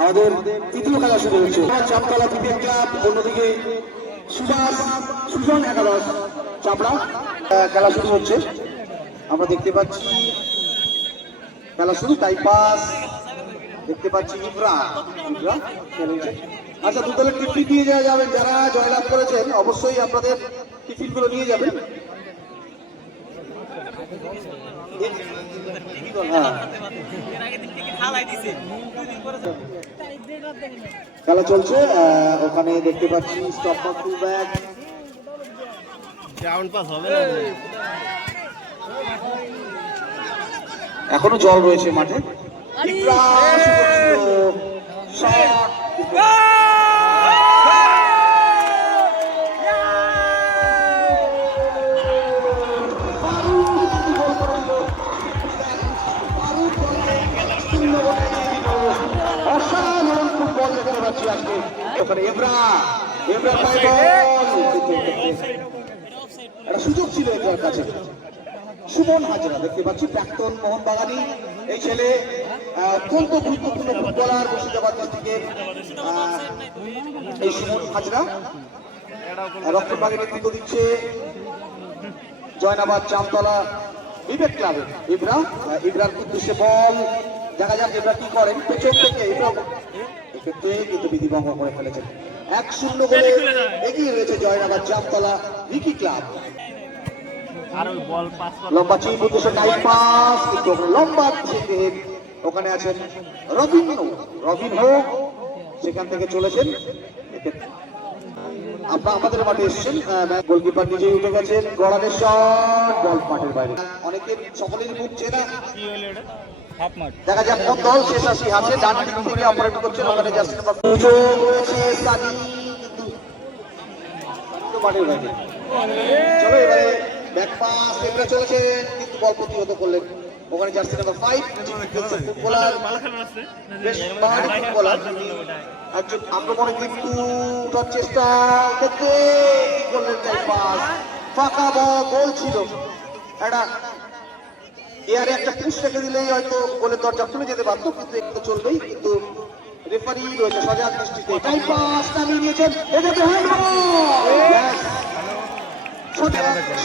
আমাদের তৃতীয় খেলা শুরু হচ্ছে চাপতলা ক্রিকেট ক্লাব, অন্যদিকে সুজন একাদশ চাপড়া। খেলা শুরু হচ্ছে, আমরা দেখতে পাচ্ছি খেলা শুরু। টাইম পাস দেখতে পাচ্ছি ইব্রা খেলছে। আচ্ছা, দু দলের টিফিন নিয়ে যাওয়া যাবেন, যারা জয়লাভ করেছেন অবশ্যই আপনাদের টিফিন গুলো নিয়ে যাবেন। খেলা চলছে, ওখানে দেখতে পাচ্ছি স্টপ ব্যাক এখনো জল রয়েছে মাঠে। অসাধারণ ফুটবল দেখতে পাচ্ছি আজকে ওখানে। একটা সুযোগ ছিল এটার কাছে। সুমন হাজরা দেখতে পাচ্ছি, প্রাক্তন মোহনবাগানী এই ছেলে, অত্যন্ত গুরুত্বপূর্ণ ফুটবলার মুর্শিদাবাদ ডিস্ট্রিক্টের এই সুমন হাজরা। রক্তবাগের নেতৃত্ব দিচ্ছে জয়নাবাদ চামতলা বিবেক ক্লাবে ইব্রার উদ্দেশ্যে বল। দেখা যাক ইব্রা কি করেন, পেছন থেকে এক্ষেত্রে কিন্তু বিধিভঙ্গ করে ফেলেছেন। 1-0 গোলে এগিয়ে রয়েছে জয়নাবাদ জামতলা ভিকি ক্লাব। লম্বা চিপ উদ্দেশ্যে টাইম পাস, কিন্তু লম্বা ওখানে আছেন রবিনহো, সেখান থেকে চলেছেন। আমাদের মাঠে এসেছেন, গোলকিপার নিজেই উঠে গেছেন। গড়ানের শট, বল মাঠের বাইরে। অনেকের সকলের মুখ চেনা। দেখা যাক কোন দল শেষ আসি আছে। ডান দিক থেকে অপারেট করছেন, ওখানে জার্সি নাম্বার সুযোগ রয়েছে সানি, কিন্তু মাঠের বাইরে। চলো এবারে ব্যাক পাস এবারে চলেছে, কিন্তু বল প্রতিহত করলেন ওখানে জার্সি নাম্বার 5 ফুটবলার, বেশ বাহারি ফুটবলার। একজন আক্রমণে কিন্তু উঠার চেষ্টা করতে করলেন, টাইম পাস ফাঁকা বল, গোল ছিল। একটা এয়ারে একটা পুশ রেখে দিলেই হয়তো গোলের দরজা খুলে যেতে পারতো, কিন্তু একটু চলবেই। কিন্তু রেফারি রয়েছে সজাগ দৃষ্টিতে। টাইম পাস নামিয়ে নিয়েছেন,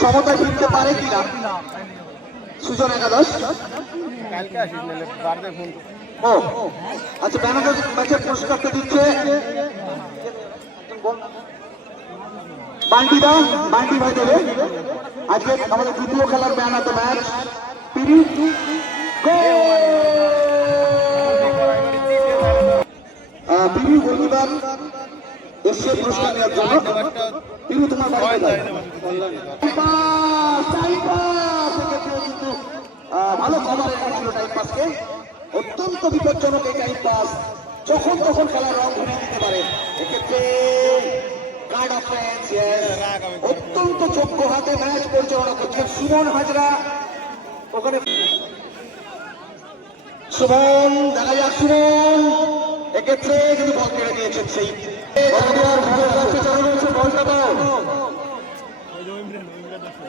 সমতায় ফিরতে পারে কিনা সুজন একাদশ। ও আচ্ছা, ব্যানার ম্যাচের পুরস্কারটা দিচ্ছে বান্টি ভাই দেবে। আজকে আমাদের দ্বিতীয় খেলার ম্যান অফ দ্য ম্যাচ পিরি গোলকিপার এসে পুরস্কার নেওয়ার জন্য। পিরু তোমার বাড়িতে কিন্তু ভালো কভার ছিল টাইম পাসকে। অত্যন্ত বিপজ্জনক এই টাইম পাস, যখন তখন খেলার রং ঘুরিয়ে দিতে পারে। এক্ষেত্রে গার্ড অফেন্স, অত্যন্ত যোগ্য হাতে ম্যাচ পরিচালনা করছেন সুমন হাজরা। ওখানে সুমন, দেখা যাক সুমন এক্ষেত্রে কিন্তু বল কেড়ে নিয়েছেন। সেই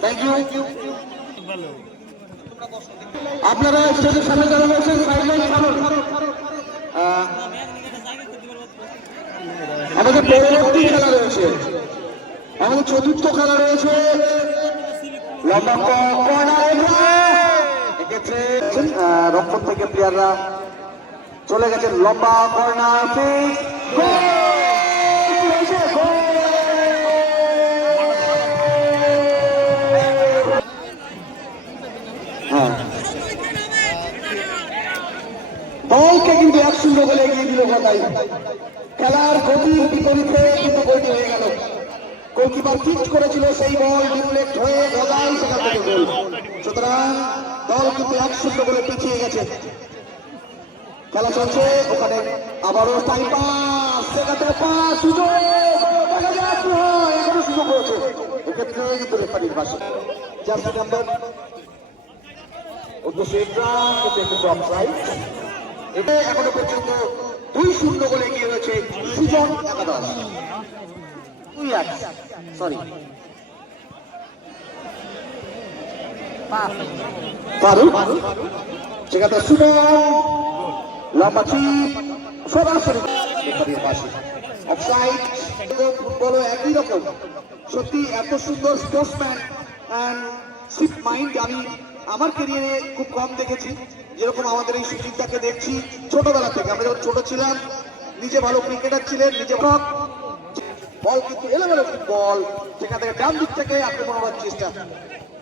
থ্যাংক ইউ। আপনারা স্টেজের সামনে যারা রয়েছেন সাইডলাইন ছাড়ুন। আমাদের পরবর্তী খেলা রয়েছে, আমাদের চতুর্থ খেলা রয়েছে লম্বা কর্নার। এক্ষেত্রে রক্ষণ থেকে প্লেয়াররা চলে গেছেন, লম্বা কর্নার ফিক্স গোল। দলকে কিন্তু 1-0 গোলে এগিয়ে দিল কথাই। খেলার গতির বিপরীতে কিন্তু গোলটি হয়ে গেল। গোলকিপার ফিক্স করেছিল সেই বল ডিফ্লেক্ট হয়ে গদাই সেখান থেকে গোল। সুতরাং দল কিন্তু 1-0 গোলে পিছিয়ে গেছে। খেলা চলছে, ওখানে আবারও টাইম পাস, সেখান থেকে পাস, সুযোগ দেখা যাচ্ছে, এখনো সুযোগ রয়েছে। এক্ষেত্রে কিন্তু রেফারির পাশে জার্সি নাম্বার উদ্দেশ্যে কিন্তু অফসাইড। এটা এখনো পর্যন্ত 2-0 গোলে এগিয়ে রয়েছে সুজন একাদশ। সরি ফারুক সেখানে সুমন লম্বা চিপ সরাসরি পাশে অফসাইড। ফুটবলও একই রকম, সত্যি এত সুন্দর স্পোর্টসম্যান অ্যান্ড সিফট মাইন্ড আমি আমার ক্যারিয়ারে খুব কম দেখেছি। যেরকম আমাদের এই সুচিন্তাকে দেখছি ছোটবেলা থেকে, আমরা যখন ছোট ছিলাম, নিজে ভালো ক্রিকেটার ছিলেন, নিজে বল কিন্তু এলোমেলো বল, সেখান থেকে ডান দিক থেকে আক্রমণ করার চেষ্টা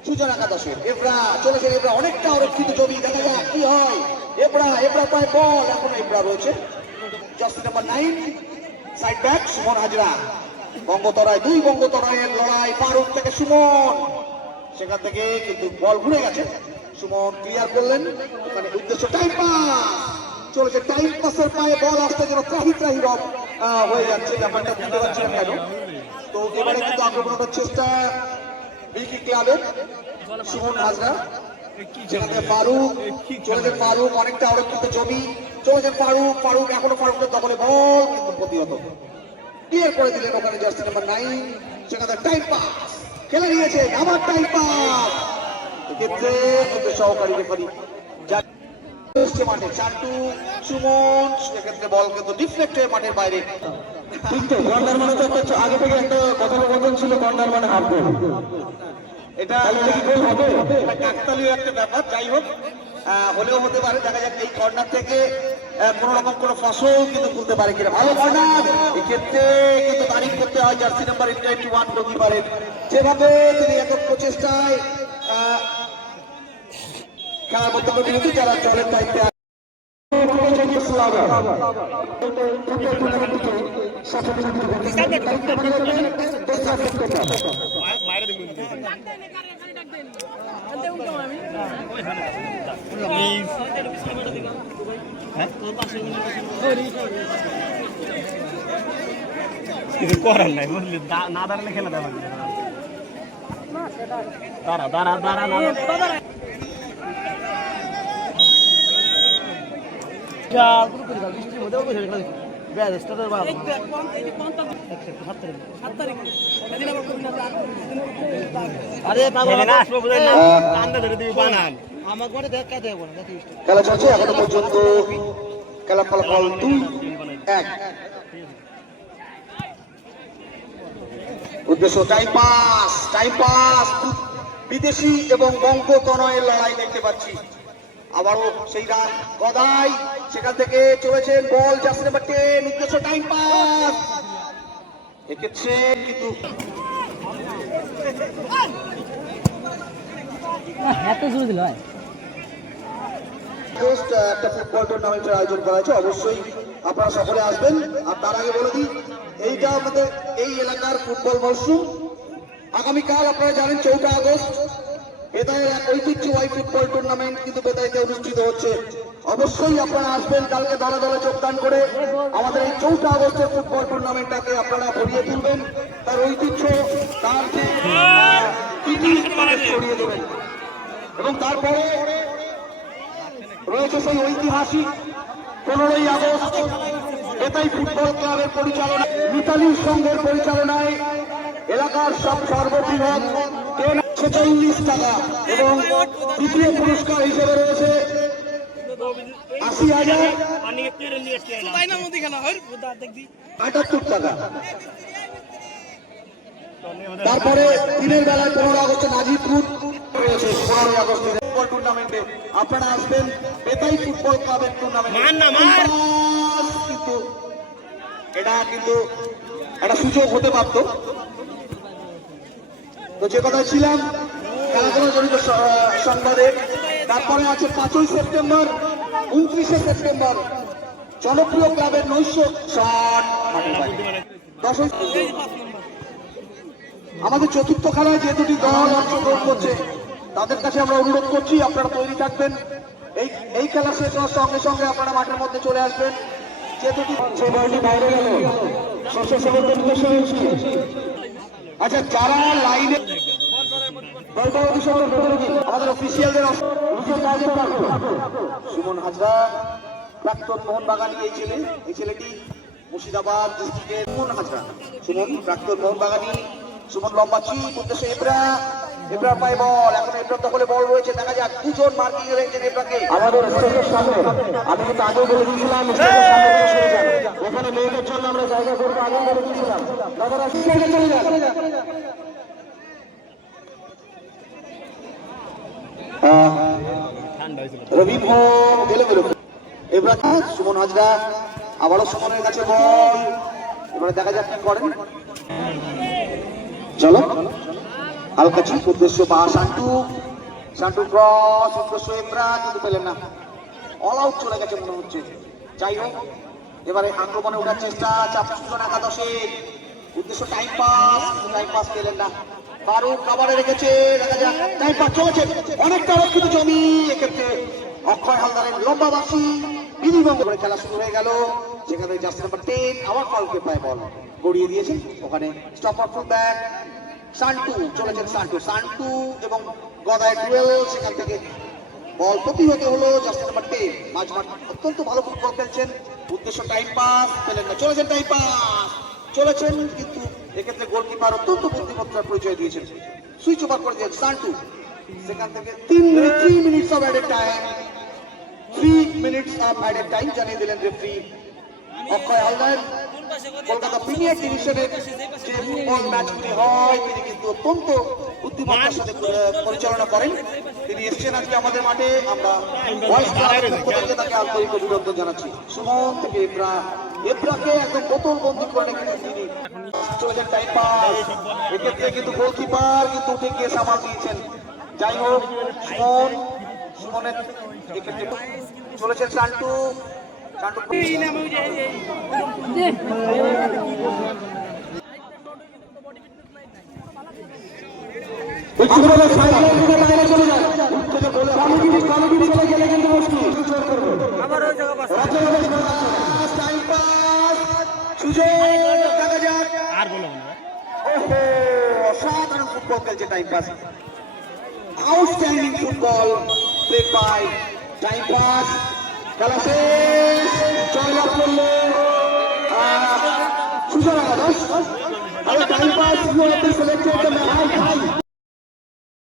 সুজন একাদশের। এবড়া চলেছে, এবড়া অনেকটা অরক্ষিত জমি, দেখা যাক কি হয়। এবড়া পায় বল, এখন এবড়া রয়েছে jersey number 9 side back Suman Hazra. বঙ্গতরায় দুই বঙ্গতরায়ের লড়াই, ফারুক থেকে সুমন, সেখান থেকে কিন্তু বল ঘুরে গেছে, সুমন ক্লিয়ার করলেন। ওখানে উদ্দেশ্য টাইম পাস চলেছে, টাইম পাসের পায়ে বল আসতে যেন ত্রাহি রব হয়ে যাচ্ছে, ব্যাপারটা বুঝতে পারছিলাম কেন। তো এবারে কিন্তু আক্রমণের চেষ্টা বিকি ক্লাবের সুমন হাজরা, যেখানে ফারুক চলেছে, ফারুক অনেকটা অরক্ষিত জমি, চলেছে ফারুক এখনো ফারুকের দখলে বল, কিন্তু প্রতিহত ক্লিয়ার করে দিলেন ওখানে জার্সি নাম্বার 9। সেখানে টাইম পাস খেলে নিয়েছে, আবার টাইম পাস, এক্ষেত্রে সহকারী রেফারি মাঠে চান্টু সুমন, সেক্ষেত্রে বল কিন্তু ডিফ্লেক্ট হয়ে মাঠের বাইরে। কিন্তু কর্নার মানে তো একটা আগে থেকে একটা কথোপকথন ছিল, কর্নার মানে হাফ গোল, এটা গোল হবে, এটা কাকতালীয় একটা ব্যাপার। যাই হোক, হলেও হতে পারে, দেখা যাক এই কর্নার থেকে কোন রকম কোন ফসল কিন্তু তুলতে পারে কিনা। ভালো কর্নার, এক্ষেত্রে কিন্তু তারিফ করতে হয় জার্সি নাম্বার 21 গোলকিপারের, যেভাবে তিনি এত প্রচেষ্টায় খেলার মধ্যে বিরতি যারা জলের দায়িত্বে কিছু করার নাই, বুঝলি, না দাঁড়ালে খেলা দেওয়া দাঁড়া খেলা চলছে এখনো পর্যন্ত, খেলা ফলাফল 2-1। উদ্দেশ্য টাইম পাস, বিদেশি এবং বঙ্গতনয়ের লড়াই দেখতে পাচ্ছি। আবারও সেই রান গদাই, সেখান থেকে চলেছেন বল জার্সি নাম্বার 10, উদ্দেশ্য টাইম পাস, এক্ষেত্রে কিন্তু একটা ফুটবল টুর্নামেন্টের আয়োজন করা হয়েছে, অবশ্যই আপনারা সকলে আসবেন। আর তার আগে বলে দিই, এইটা আমাদের এই এলাকার ফুটবল মরশুম। আগামীকাল আপনারা জানেন 4 আগস্ট বেতায় এক ঐতিহ্যবাহী ফুটবল টুর্নামেন্ট কিন্তু বেতাইতে অনুষ্ঠিত হচ্ছে। অবশ্যই আপনারা আসবেন, কালকে দলে দলে যোগদান করে আমাদের এই 4 আগস্টের ফুটবল টুর্নামেন্টটাকে আপনারা ভরিয়ে তুলবেন, তার ঐতিহ্য, তার ছড়িয়ে দেবেন। এবং তারপরে রয়েছে সেই ঐতিহাসিক 15ই আগস্ট বেতাই ফুটবল ক্লাবের পরিচালনায়, মিতালি সংঘের পরিচালনায় এলাকার সর্ববৃহৎ 46 টাকা এবং দ্বিতীয় পুরস্কার হিসেবে রয়েছে 80,000 78 টাকা। তারপরে দিনের বেলায় 15 আগস্টে নাজিরপুর রয়েছে, 15 আগস্ট ফুটবল টুর্নামেন্টে আপনারা আসবেন বেতাই ফুটবল ক্লাবের টুর্নামেন্ট। কিন্তু এটা কিন্তু একটা সুযোগ হতে পারত। তো যে কথা ছিলাম খেলাধুলা জড়িত সংবাদে, তারপরে আছে 5ই সেপ্টেম্বর 29শে সেপ্টেম্বর জনপ্রিয় ক্লাবের নৈশ শট। 10ই আমাদের চতুর্থ খেলায় যে দুটি দল অংশগ্রহণ করছে তাদের কাছে আমরা অনুরোধ করছি আপনারা তৈরি থাকবেন। এই খেলা শেষ হওয়ার সঙ্গে সঙ্গে আপনারা মাঠের মধ্যে চলে আসবেন। যে দুটি বাইরে গেল, আচ্ছা যারা লাইনে আমাদের অফিসিয়ালদের সুমন হাজরা, প্রাক্তন মোহনবাগান এই ছেলেটি মুর্শিদাবাদ ডিস্ট্রিক্টের সুমন হাজরা, সুমন প্রাক্তন মোহনবাগানী, সুমন লম্বা চিপ, উদ্দেশ্যে এবড়া এবার পাই বল, এখন এবার দখলে বল রয়েছে, দেখা যাক দুজন মার্কিং এ রয়েছেন এবারকে। আমাদের স্টেজের সামনে আমি কিন্তু আগে বলে দিয়েছিলাম স্টেজের সামনে থেকে সরে যান, ওখানে মেয়েদের জন্য আমরা জায়গা করবো আগে বলে দিয়েছিলাম, দাদারা স্টেজে চলে যান। রবি গেলে বেরো এবার সুমন হাজরা, আবারও সুমনের কাছে বল, এবারে দেখা যাক কি করেন। চলো হালকা চিপ উদ্দেশ্য বা শান্টু, শান্টু ক্রস উদ্দেশ্য এব্রা, কিন্তু পেলেন না, অল আউট চলে গেছে মনে হচ্ছে। যাই হোক এবারে আক্রমণে ওঠার চেষ্টা, চাপ সূচনা একাদশে উদ্দেশ্য টাইম পাস পেলেন না। ফারুক খাবারে রেখেছে, দেখা যাক টাইম পাস চলেছে, অনেকটা রক্ষিত জমি, এক্ষেত্রে অক্ষয় হালদারের লম্বা বাসি বিনিময় করে খেলা শুরু হয়ে গেল। সেখানে জার্সি নাম্বার 10 আবার ফারুককে পায় বল গড়িয়ে দিয়েছেন, ওখানে স্টপার ফুল ব্যাক শান্টু চলেছেন, শান্টু এবং গদায় ডুয়েল, সেখান থেকে বল প্রতিহত হলো জার্সি নাম্বার 10। মাঝমাঠ অত্যন্ত ভালো ফুটবল খেলছেন, উদ্দেশ্য টাইম পাস পেলেন না, চলেছেন টাইম পাস চলেছেন, কিন্তু এক্ষেত্রে গোলকিপার অত্যন্ত বুদ্ধিমত্তার পরিচয় দিয়েছেন, সুইচ ওভার করে দিয়েছেন শান্টু। সেখান থেকে 3 minutes of added time, 3 minutes of added time জানিয়ে দিলেন রেফারি অক্ষয় হালদার। কলকাতা প্রিমিয়ার ডিভিশনের যে ফুটবল ম্যাচগুলি হয় তিনি কিন্তু অত্যন্ত বুদ্ধিমত্তার সাথে পরিচালনা করেন। তিনি এসছেন আজকে আমাদের মাঠে, আমরা তাকে আন্তরিক অভিনন্দন জানাচ্ছি। সুমন থেকে এব্রাকে একদম বোতল বন্দি করে রেখেছেন তিনি, চলেছেন টাইম পাস, এক্ষেত্রে কিন্তু গোলকিপার কিন্তু উঠে গিয়ে সামাল দিয়েছেন। যাই হোক সুমনের এক্ষেত্রে চলেছেন শান্টু, অসাধারণ ফুটবল খেলছে time pass, outstanding football played by time pass. খেলা শেষ, জয়লাভ করলো সুজন একাদশ। Time pass selected